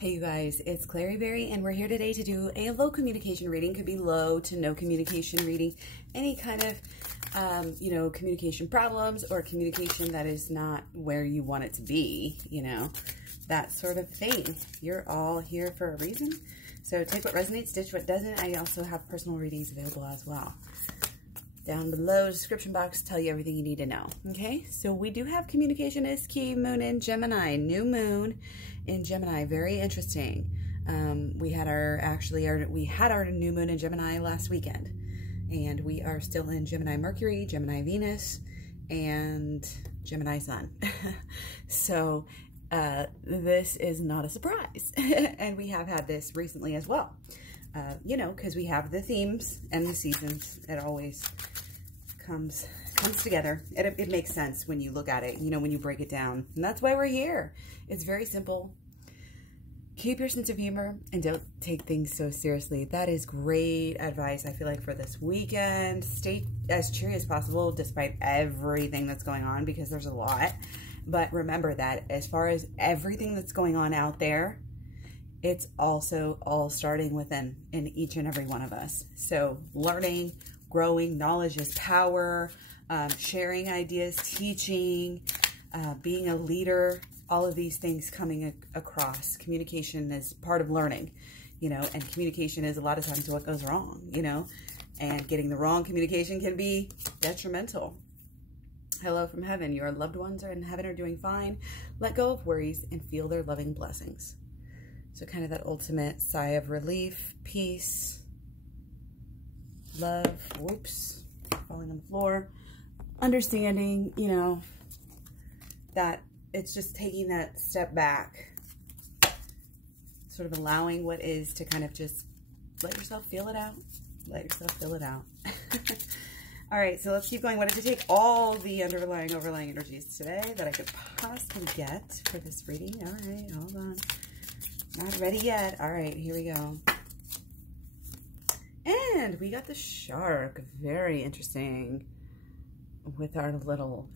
Hey you guys, it's Klaireeberry and we're here today to do a low communication reading. Could be low to no communication reading. Any kind of, communication problems or communication that is not where you want it to be, that sort of thing. You're all here for a reason. So take what resonates, ditch what doesn't. I also have personal readings available as well. Down below, description box, tell you everything you need to know. Okay, so we do have communication is key, moon in Gemini, new moon in Gemini, very interesting. We had our new moon in Gemini last weekend, and we are still in Gemini Mercury, Gemini Venus, and Gemini Sun. So this is not a surprise, and we have had this recently as well. Because we have the themes and the seasons. It always comes together. It makes sense when you look at it, when you break it down. And that's why we're here. It's very simple. Keep your sense of humor and don't take things so seriously. That is great advice, I feel like, for this weekend. Stay as cheery as possible despite everything that's going on, because there's a lot. But remember that as far as everything that's going on out there, it's also all starting within in each and every one of us. So learning, growing, knowledge is power, sharing ideas, teaching, being a leader, all of these things coming across. Communication is part of learning, and communication is a lot of times what goes wrong, and getting the wrong communication can be detrimental. Hello from heaven. Your loved ones are in heaven are doing fine. Let go of worries and feel their loving blessings. So kind of that ultimate sigh of relief, peace, love, whoops, falling on the floor, understanding, that it's just taking that step back, sort of allowing what is to kind of just let yourself feel it out. Let yourself feel it out. All right, so let's keep going. Wanted to take all the overlying energies today that I could possibly get for this reading. All right, hold on. Not ready yet. All right, here we go. And we got the shark. Very interesting with our little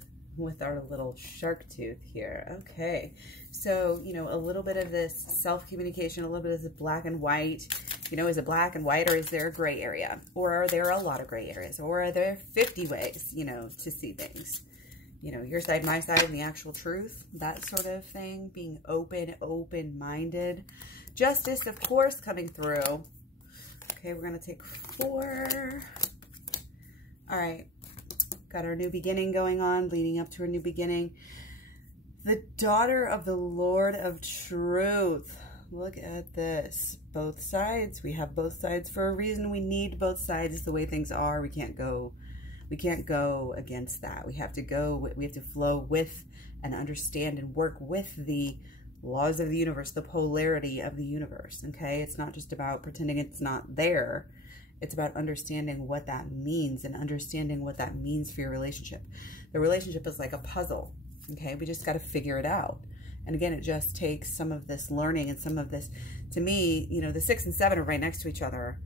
shark tooth here. Okay. So, a little bit of this self-communication, a little bit of this black and white. Is it black and white, or is there a gray area? Or are there a lot of gray areas? Or are there 50 ways, to see things? Your side, my side, and the actual truth, that sort of thing. Being open-minded. Justice, of course, coming through. Okay, we're going to take 4. All right. Got our new beginning going on, leading up to our new beginning. The daughter of the Lord of Truth. Look at this. Both sides. We have both sides for a reason. We need both sides the way things are. We can't go against that. We have to flow with and understand and work with the laws of the universe, the polarity of the universe. Okay? It's not just about pretending it's not there. It's about understanding what that means and understanding what that means for your relationship. The relationship is like a puzzle. Okay? We just got to figure it out. And again, it just takes some of this learning and some of this, to me, the 6 and 7 are right next to each other.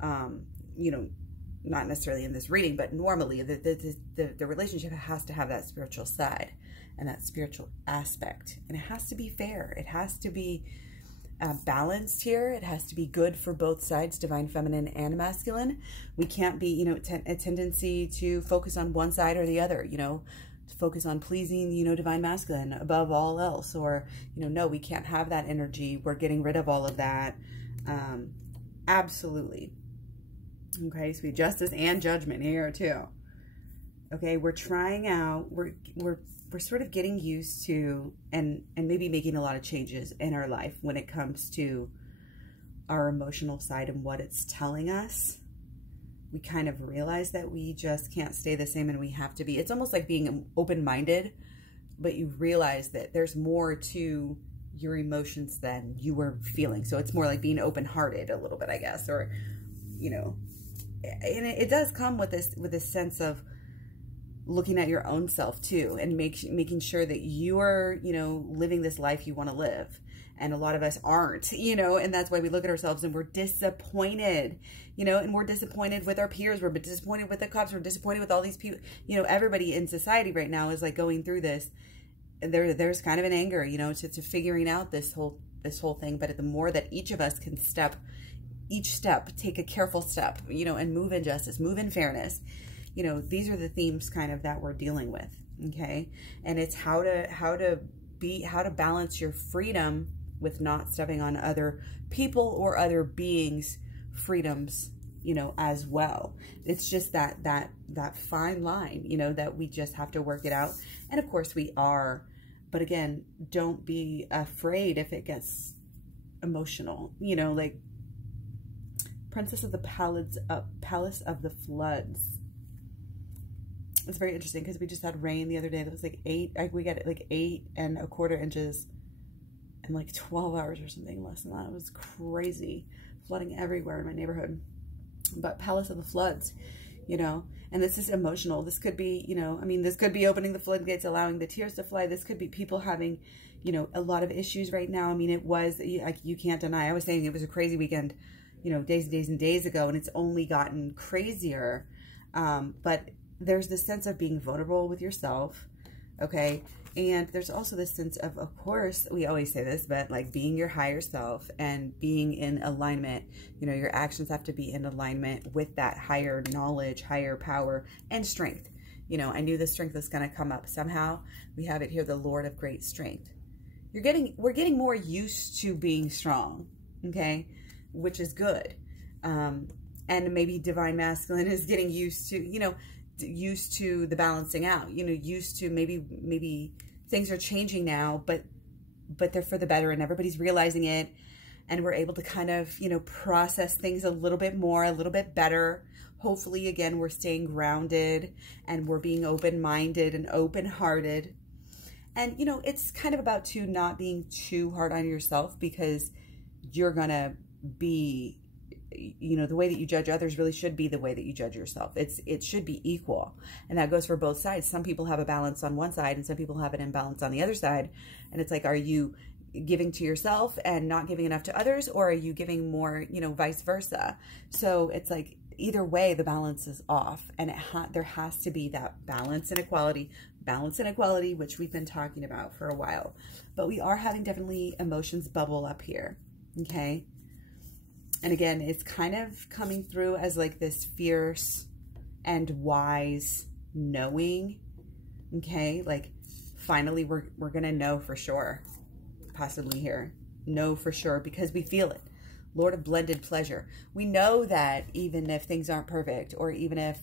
Not necessarily in this reading, but normally the relationship has to have that spiritual side and that spiritual aspect. And it has to be fair. It has to be balanced here. It has to be good for both sides, divine feminine and masculine. We can't be, a tendency to focus on one side or the other, to focus on pleasing, divine masculine above all else. Or, no, we can't have that energy. We're getting rid of all of that. Absolutely. Okay, so we justice and judgment here too. Okay, we're trying out, we're sort of getting used to and maybe making a lot of changes in our life when it comes to our emotional side and what it's telling us. We kind of realize that we just can't stay the same and we have to be, it's almost like being open-minded, but you realize that there's more to your emotions than you were feeling. So it's more like being open-hearted a little bit, I guess, or, and it does come with this sense of looking at your own self too, and making sure that you are, living this life you want to live. And a lot of us aren't, and that's why we look at ourselves and we're disappointed, and we're disappointed with our peers. We're disappointed with the cops. We're disappointed with all these people. Everybody in society right now is like going through this. There's kind of an anger, to figuring out this whole this whole thing, but the more that each of us can take a careful step, you know, and move in justice, move in fairness, you know, these are the themes kind of that we're dealing with. Okay. And it's how to balance your freedom with not stepping on other people or other beings' freedoms, you know, as well. It's just that fine line, you know, that we just have to work it out. And of course we are, but again, don't be afraid if it gets emotional, you know, like Princess of the Palace of the Floods. It's very interesting because we just had rain the other day that was like we got like 8 1/4 inches in like 12 hours or something less than that. It was crazy. Flooding everywhere in my neighborhood. But Palace of the Floods, you know, and this is emotional. This could be, you know, I mean, this could be opening the floodgates, allowing the tears to fly. This could be people having, you know, a lot of issues right now. I mean, it was, like, you can't deny. I was saying it was a crazy weekend, you know, days and days and days ago, and it's only gotten crazier. But there's this sense of being vulnerable with yourself, okay? And there's also this sense of course, we always say this, but like being your higher self and being in alignment. You know, your actions have to be in alignment with that higher knowledge, higher power, and strength. You know, I knew the strength was going to come up somehow. We have it here, the Lord of great strength. We're getting more used to being strong, okay? Which is good. And maybe divine masculine is getting used to, you know, used to the balancing out, you know, used to maybe things are changing now, but they're for the better, and everybody's realizing it, and we're able to kind of, you know, process things a little bit more, a little bit better. Hopefully, again, we're staying grounded and we're being open-minded and open-hearted. And, you know, it's kind of about not being too hard on yourself, because you're gonna be, you know, the way that you judge others really should be the way that you judge yourself. It should be equal. And that goes for both sides. Some people have a balance on one side and some people have an imbalance on the other side. And it's like, are you giving to yourself and not giving enough to others? Or are you giving more, you know, vice versa? So it's like, either way, the balance is off. And there has to be that balance and equality, which we've been talking about for a while. But we are having definitely emotions bubble up here, okay? And again, it's kind of coming through as like this fierce and wise knowing, okay? Like, finally, we're going to know for sure, possibly here. Know for sure, because we feel it. Lord of blended pleasure. We know that even if things aren't perfect, or even if,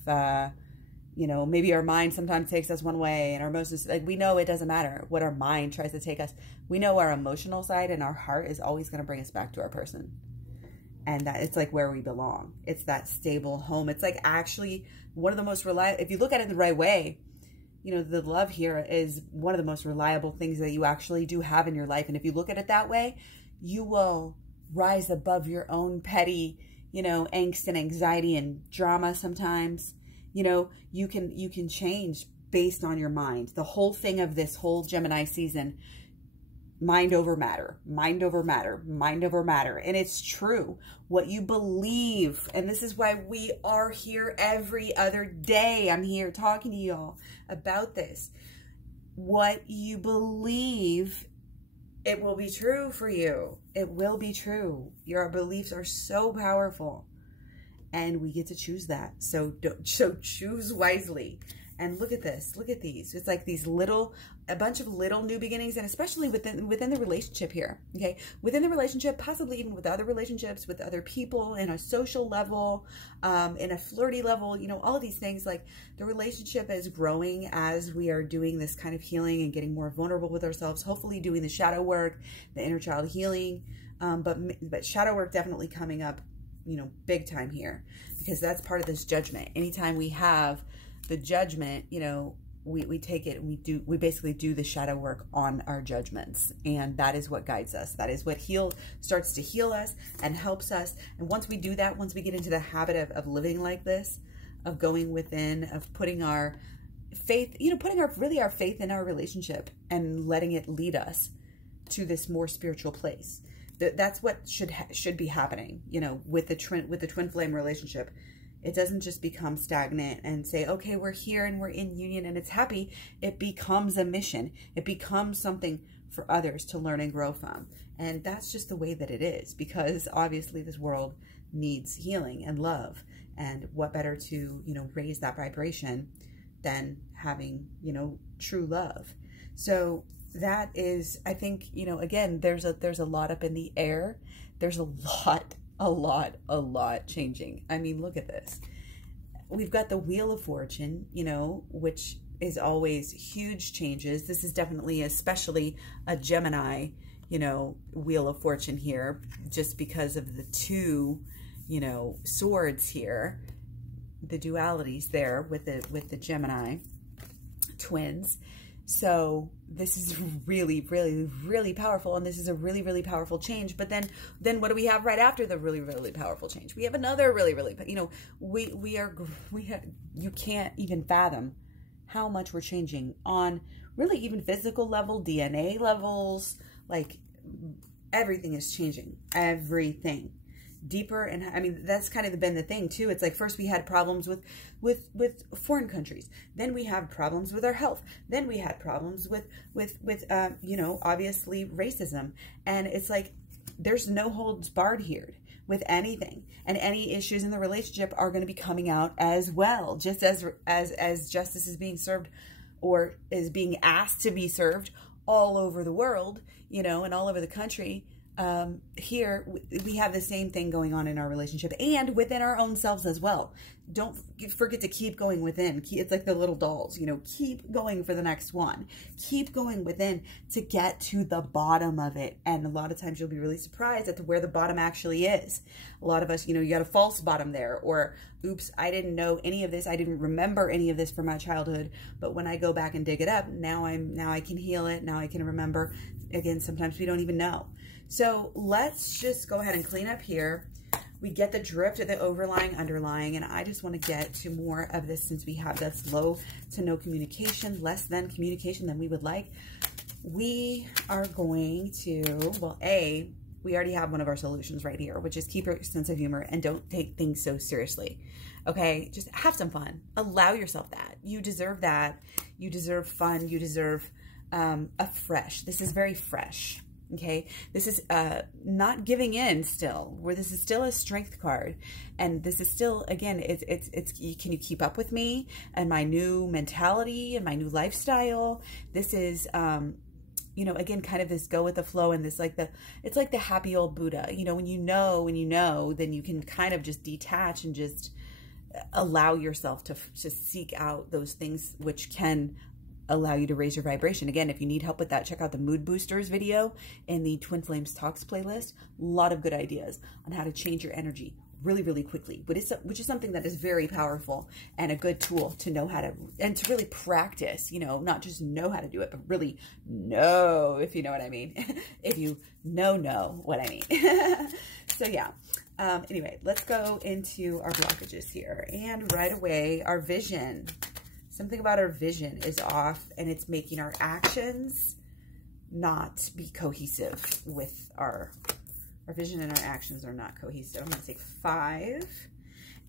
you know, maybe our mind sometimes takes us one way and our emotions, like, we know it doesn't matter what our mind tries to take us. We know our emotional side and our heart is always going to bring us back to our person. And that it's like where we belong. It's that stable home. It's like actually one of the most reliable, if you look at it the right way, you know, the love here is one of the most reliable things that you actually do have in your life. And if you look at it that way, you will rise above your own petty, you know, angst and anxiety and drama sometimes. You know, you can change based on your mind. The whole thing of this whole Gemini season, mind over matter, mind over matter, mind over matter. And it's true. What you believe, and this is why we are here every other day. I'm here talking to y'all about this. What you believe, it will be true for you. It will be true. Your beliefs are so powerful, and we get to choose that. So choose wisely. And look at this. Look at these. It's like these a bunch of little new beginnings, and especially within the relationship here. Okay, within the relationship, possibly even with other relationships, with other people, in a social level, in a flirty level. You know, all of these things. Like, the relationship is growing as we are doing this kind of healing and getting more vulnerable with ourselves. Hopefully, doing the shadow work, the inner child healing. But shadow work definitely coming up, you know, big time here, because that's part of this judgment. Anytime we have the judgment, you know, we take it and we basically do the shadow work on our judgments, and that is what guides us. That is what starts to heal us and helps us. And once we do that, once we get into the habit of living like this, of going within, of putting our faith, you know, putting our faith in our relationship and letting it lead us to this more spiritual place. That's what should be happening, you know, with the twin flame relationship. It doesn't just become stagnant and say, okay, we're here and we're in union and it's happy. It becomes a mission. It becomes something for others to learn and grow from. And that's just the way that it is, because obviously this world needs healing and love. And what better to, you know, raise that vibration than having, you know, true love. So that is, I think, you know, again, there's a lot up in the air. There's a lot changing. I mean, look at this. We've got the Wheel of Fortune, you know, which is always huge changes. This is definitely, especially a Gemini, you know, Wheel of Fortune here, just because of the two, you know, swords here, the dualities there with the Gemini twins. So this is really, really, really powerful, and this is a really, really powerful change. But then what do we have right after the really, really powerful change? We have another really, really, you know, you can't even fathom how much we're changing on really even physical level, DNA levels, like everything is changing, everything. Deeper. And I mean, that's kind of been the thing too. It's like, first we had problems with foreign countries, then we have problems with our health, then we had problems with you know, obviously racism. And it's like, there's no holds barred here with anything, and any issues in the relationship are going to be coming out as well, just as justice is being served, or is being asked to be served all over the world, you know, and all over the country. Here we have the same thing going on in our relationship and within our own selves as well. Don't forget to keep going within. It's like the little dolls, you know, keep going for the next one. Keep going within to get to the bottom of it. And a lot of times you'll be really surprised at where the bottom actually is. A lot of us, you know, you got a false bottom there, or oops, I didn't know any of this. I didn't remember any of this from my childhood. But when I go back and dig it up, now I can heal it. Now I can remember. Again, sometimes we don't even know. So let's just go ahead and clean up here. We get the drift of the overlying, underlying, and I just want to get to more of this, since we have this low to no communication, less than communication than we would like. We are going to, well, we already have one of our solutions right here, which is keep your sense of humor and don't take things so seriously. Okay, just have some fun. Allow yourself that. You deserve that. You deserve fun. You deserve a fresh. This is very fresh. Okay, this is not giving in still, where this is still a strength card. And this is still, again, it's can you keep up with me and my new mentality and my new lifestyle? This is, you know, again, kind of this go with the flow, and this it's like the happy old Buddha, you know, when you know, then you can kind of just detach and just allow yourself to seek out those things which can allow you to raise your vibration. Again, if you need help with that, check out the Mood Boosters video in the Twin Flames Talks playlist. A lot of good ideas on how to change your energy really, really quickly, which is something that is very powerful and a good tool to know how to, and to really practice, you know, not just know how to do it, but really know, if you know what I mean. If you know what I mean. So yeah. Anyway, let's go into our blockages here. And right away, our vision. Something about our vision is off, and it's making our actions not be cohesive with our vision, and our actions are not cohesive. I'm going to take 5,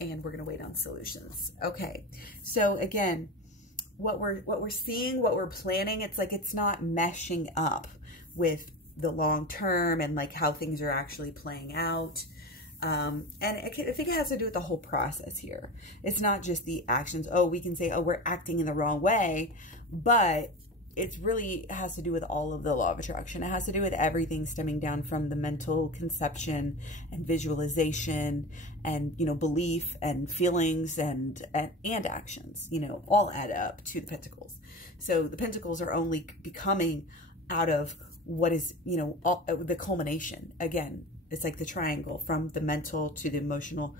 and we're going to wait on solutions. Okay. So again, what we're seeing, what we're planning, it's like it's not meshing up with the long term and like how things are actually playing out. And I think it has to do with the whole process here. It's not just the actions. Oh, we can say, oh, we're acting in the wrong way, but it really has to do with all of the law of attraction. It has to do with everything stemming down from the mental conception and visualization and, you know, belief and feelings and actions, you know, all add up to the pentacles. So the pentacles are only becoming out of what is, you know, all, the culmination. Again, it's like the triangle from the mental to the emotional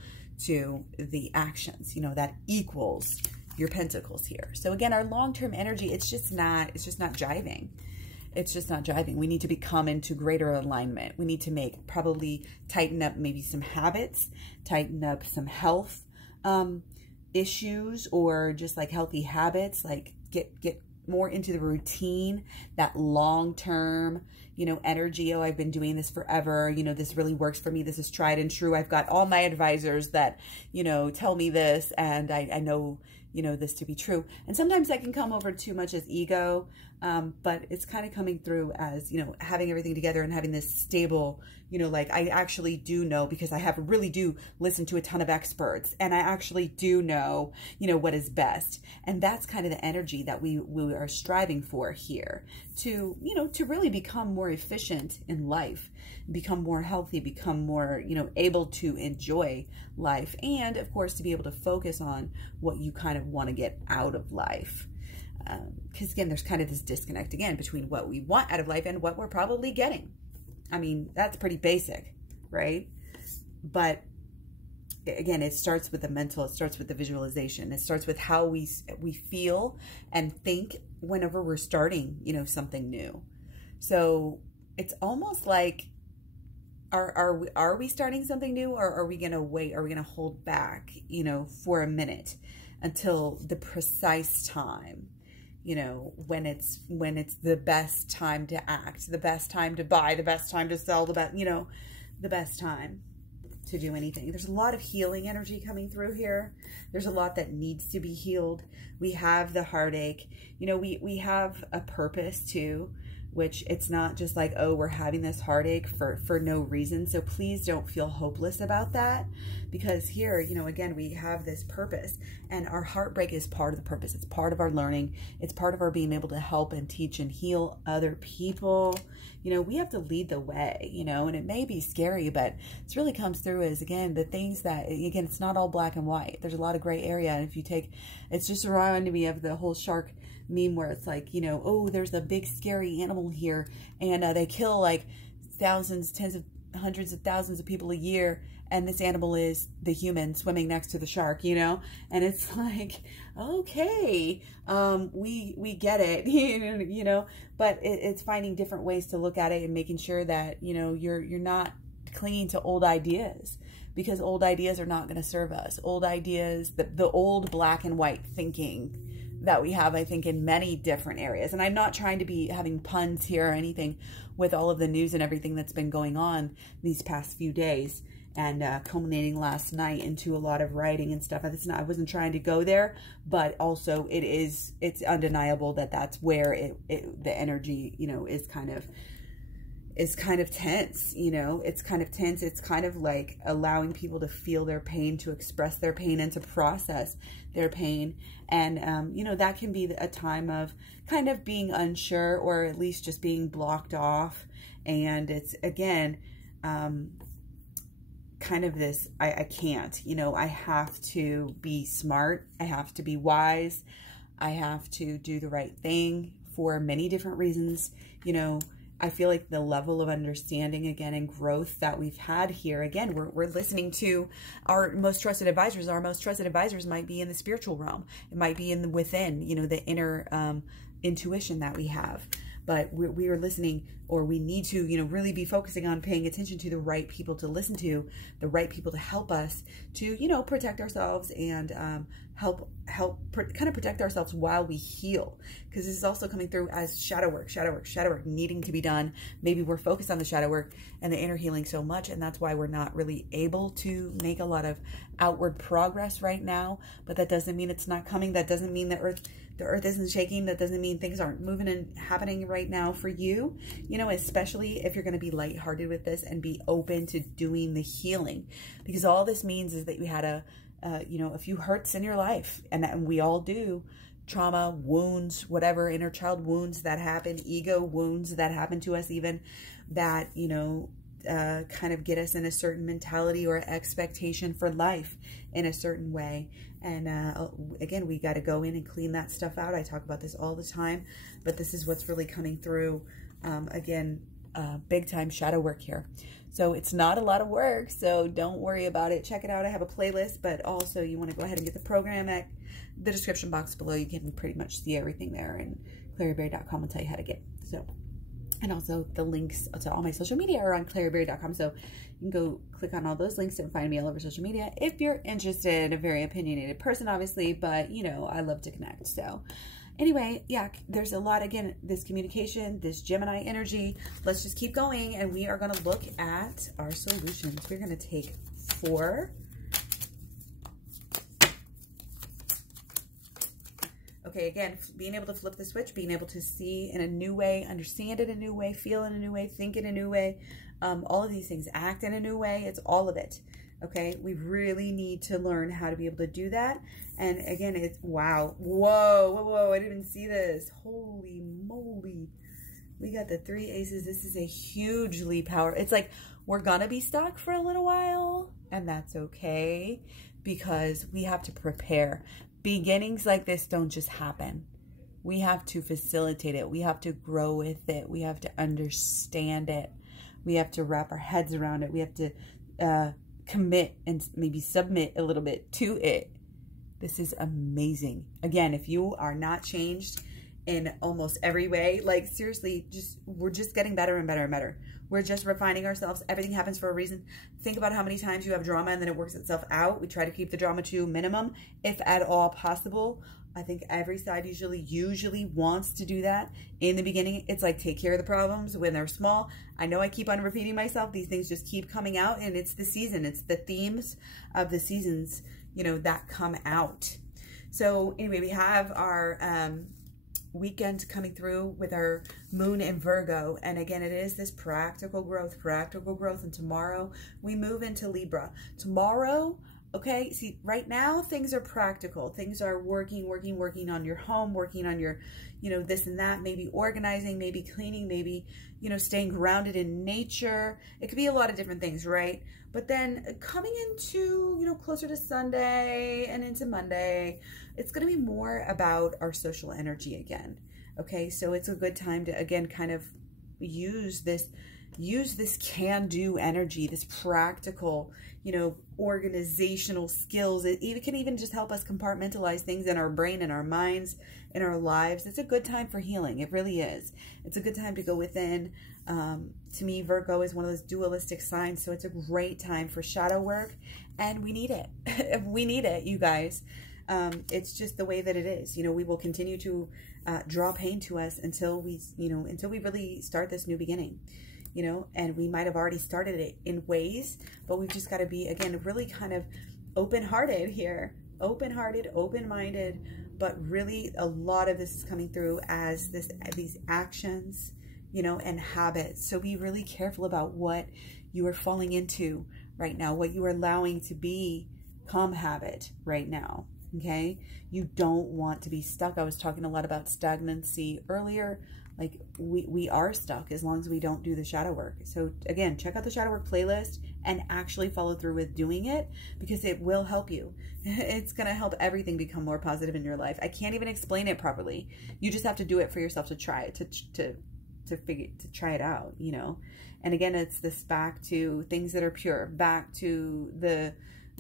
to the actions, you know, that equals your pentacles here. So again, our long-term energy, it's just not jiving. It's just not jiving. We need to become into greater alignment. We need to probably tighten up maybe some habits, tighten up some health issues, or just like healthy habits, like get more into the routine, that long-term, you know, energy. Oh, I've been doing this forever. You know, this really works for me. This is tried and true. I've got all my advisors that, you know, tell me this, and I know, you know, this to be true. And sometimes that can come over too much as ego, but it's kind of coming through as, you know, having everything together and having this stable, you know, like I actually do know, because I really do listen to a ton of experts, and I actually do know, you know, what is best. And that's kind of the energy that we are striving for here, to, you know, to really become more efficient in life, become more healthy, become more, you know, able to enjoy life, and of course to be able to focus on what you kind of want to get out of life. Because again, there's kind of this disconnect again between what we want out of life and what we're probably getting. I mean, that's pretty basic, right? But again, it starts with the mental, it starts with the visualization, it starts with how we feel and think whenever we're starting, you know, something new. So it's almost like, are we starting something new, or are we going to wait? Are we going to hold back, you know, for a minute until the precise time, you know, when it's the best time to act, the best time to buy, the best time to sell, the best, you know, the best time to do anything. There's a lot of healing energy coming through here. There's a lot that needs to be healed. We have the heartache, you know, we have a purpose too, which it's not just like, oh, we're having this heartache for no reason. So please don't feel hopeless about that, because here, you know, again, we have this purpose, and our heartbreak is part of the purpose. It's part of our learning. It's part of our being able to help and teach and heal other people. You know, we have to lead the way, you know, and it may be scary, but it really comes through as, again, the things that, again, it's not all black and white. There's a lot of gray area. And if you take, it's just reminding me of the whole shark meme where it's like, you know, oh, there's a big scary animal here, and they kill like thousands, tens of hundreds of thousands of people a year, and this animal is the human swimming next to the shark, you know. And it's like, okay, we get it, you know, but it's finding different ways to look at it and making sure that, you know, you're not clinging to old ideas, because old ideas are not going to serve us. Old ideas, the old black and white thinking that we have, I think, in many different areas. And I'm not trying to be having puns here or anything with all of the news and everything that's been going on these past few days, and culminating last night into a lot of writing and stuff. I wasn't trying to go there, but also it's undeniable that that's where the energy, you know, is kind of tense, you know. It's kind of tense. It's kind of like allowing people to feel their pain, to express their pain, and to process their pain. And, you know, that can be a time of kind of being unsure, or at least just being blocked off. And it's, again, kind of this, I can't, you know, I have to be smart. I have to be wise. I have to do the right thing for many different reasons, you know. I feel like the level of understanding, again, and growth that we've had here, again, we're listening to our most trusted advisors. Our most trusted advisors might be in the spiritual realm. It might be in the within, you know, the inner intuition that we have. But we are listening, or we need to, you know, really be focusing on paying attention to the right people to listen to, the right people to help us to, you know, protect ourselves, and help kind of protect ourselves while we heal. Because this is also coming through as shadow work needing to be done. Maybe we're focused on the shadow work and the inner healing so much, and that's why we're not really able to make a lot of outward progress right now. But that doesn't mean it's not coming. That doesn't mean the earth isn't shaking. That doesn't mean things aren't moving and happening right now for you, you know, especially if you're going to be lighthearted with this and be open to doing the healing. Because all this means is that you had you know, a few hurts in your life, and we all do. Trauma, wounds, whatever, inner child wounds that happen, ego wounds that happen to us, even that, you know, kind of get us in a certain mentality or expectation for life in a certain way. And again, we got to go in and clean that stuff out. I talk about this all the time, but this is what's really coming through. Again, big time shadow work here. So it's not a lot of work, so don't worry about it. Check it out. I have a playlist, but also you want to go ahead and get the program at the description box below. You can pretty much see everything there, and Klaireeberry.com will tell you how to get. So, and also the links to all my social media are on Klaireeberry.com, so you can go click on all those links and find me all over social media if you're interested. A very opinionated person, obviously, but, you know, I love to connect. So anyway, yeah, there's a lot, again, this communication, this Gemini energy. Let's just keep going, and we are going to look at our solutions. We're going to take 4 Okay, again, being able to flip the switch, being able to see in a new way, understand in a new way, feel in a new way, think in a new way, all of these things, act in a new way, it's all of it. Okay, we really need to learn how to be able to do that. And again, it's, wow, whoa, I didn't even see this. Holy moly. We got the 3 aces. This is a hugely powerful, it's like we're gonna be stuck for a little while, and that's okay, because we have to prepare. Beginnings like this don't just happen. We have to facilitate it. We have to grow with it. We have to understand it. We have to wrap our heads around it. We have to commit and maybe submit a little bit to it. This is amazing. Again, if you are not changed in almost every way, like seriously, we're just getting better and better and better. We're just refining ourselves. Everything happens for a reason. Think about how many times you have drama and then it works itself out. We try to keep the drama to minimum, if at all possible. I think every side usually wants to do that. In the beginning, it's like take care of the problems when they're small. I know I keep on repeating myself. These things just keep coming out, and it's the season. It's the themes of the seasons, you know, that come out. So anyway, we have our weekend coming through with our moon in Virgo, and again, it is this practical growth, and tomorrow we move into Libra. Tomorrow, okay, see, right now things are practical. Things are working on your home, working on your, you know, this and that, maybe organizing, maybe cleaning, maybe, you know, staying grounded in nature. It could be a lot of different things, right? But then coming into, you know, closer to Sunday and into Monday, it's going to be more about our social energy again. Okay, so it's a good time to, again, kind of use this can-do energy, this practical, you know, organizational skills. It can even just help us compartmentalize things in our brain, in our minds, in our lives. It's a good time for healing. It really is. It's a good time to go within. To me, Virgo is one of those dualistic signs, so it's a great time for shadow work, and we need it. We need it, you guys. It's just the way that it is. You know, we will continue to draw pain to us until we, you know, until we really start this new beginning. You know, and we might have already started it in ways, but we've just got to be, again, really kind of open-hearted here, open-hearted, open-minded, but really a lot of this is coming through as these actions, you know, and habits. So be really careful about what you are falling into right now, what you are allowing to become habit right now. Okay, you don't want to be stuck. I was talking a lot about stagnancy earlier. Like we are stuck as long as we don't do the shadow work. So again, check out the shadow work playlist and actually follow through with doing it, because it will help you. It's going to help everything become more positive in your life. I can't even explain it properly. You just have to do it for yourself, to try it, to try it out, you know. And again, it's this back to things that are pure, back to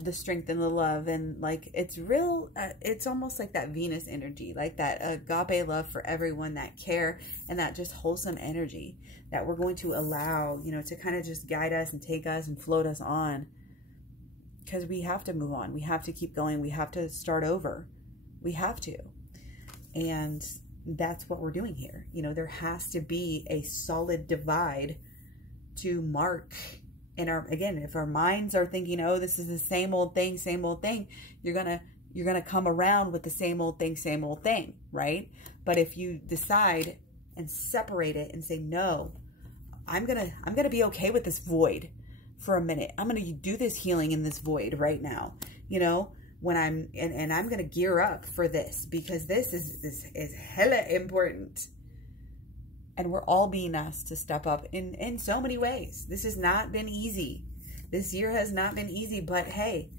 the strength and the love, and like it's real, it's almost like that Venus energy, like that agape love for everyone, that care and that just wholesome energy that we're going to allow, you know, to kind of just guide us and take us and float us on, because we have to move on, we have to keep going, we have to start over, we have to. And that's what we're doing here. You know, there has to be a solid divide to mark. And again, if our minds are thinking, oh, this is the same old thing, you're gonna come around with the same old thing, right? But if you decide and separate it and say, no, I'm gonna be okay with this void for a minute. I'm gonna do this healing in this void right now, you know, when I'm gonna gear up for this, because this is hella important. And we're all being asked to step up in so many ways. This has not been easy. This year has not been easy, but hey,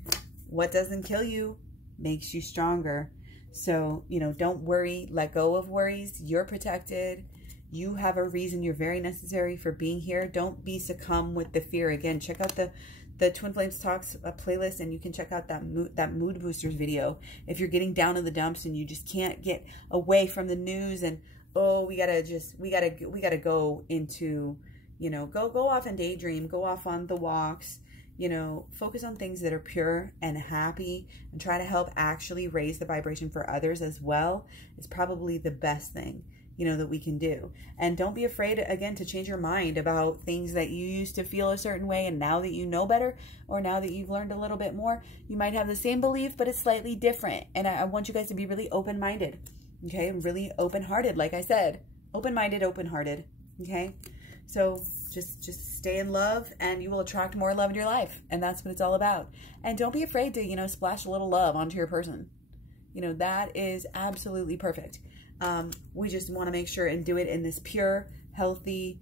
what doesn't kill you makes you stronger. So, you know, don't worry, let go of worries. You're protected. You have a reason. You're very necessary for being here. Don't be succumb with the fear. Again, check out the Twin Flames Talks playlist, and you can check out that mood boosters video. If you're getting down in the dumps and you just can't get away from the news, and oh, we gotta go into, you know, go off and daydream, go off on the walks, you know, focus on things that are pure and happy, and try to help actually raise the vibration for others as well. It's probably the best thing, you know, that we can do. And don't be afraid, again, to change your mind about things that you used to feel a certain way, and now that you know better, or now that you've learned a little bit more, you might have the same belief, but it's slightly different. And I want you guys to be really open-minded. Okay, really open-hearted, like I said, open-minded, open-hearted. Okay, so just stay in love, and you will attract more love in your life, and that's what it's all about. And don't be afraid to, you know, splash a little love onto your person. You know, that is absolutely perfect. We just want to make sure and do it in this pure, healthy,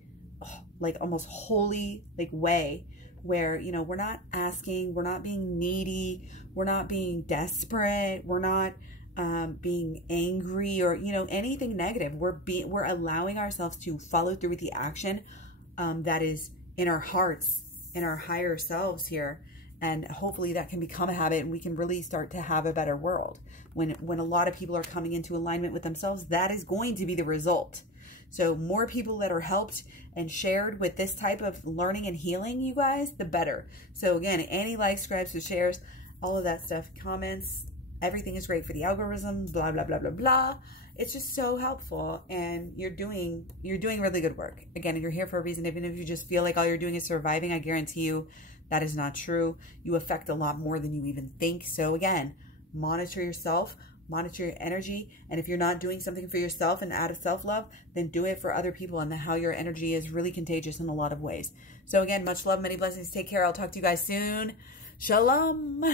like almost holy like way, where, you know, we're not asking, we're not being needy, we're not being desperate, we're not being angry, or, you know, anything negative. We're allowing ourselves to follow through with the action that is in our hearts, in our higher selves here. And hopefully that can become a habit, and we can really start to have a better world. When a lot of people are coming into alignment with themselves, that is going to be the result. So more people that are helped and shared with this type of learning and healing, you guys, the better. So again, any likes, subscribes, and shares, all of that stuff, comments, everything is great for the algorithm, blah, blah, blah, blah, blah. It's just so helpful, and you're doing really good work. Again, you're here for a reason. Even if you just feel like all you're doing is surviving, I guarantee you that is not true. You affect a lot more than you even think. So again, monitor yourself, monitor your energy. And if you're not doing something for yourself and out of self-love, then do it for other people, and how your energy is really contagious in a lot of ways. So again, much love, many blessings. Take care. I'll talk to you guys soon. Shalom.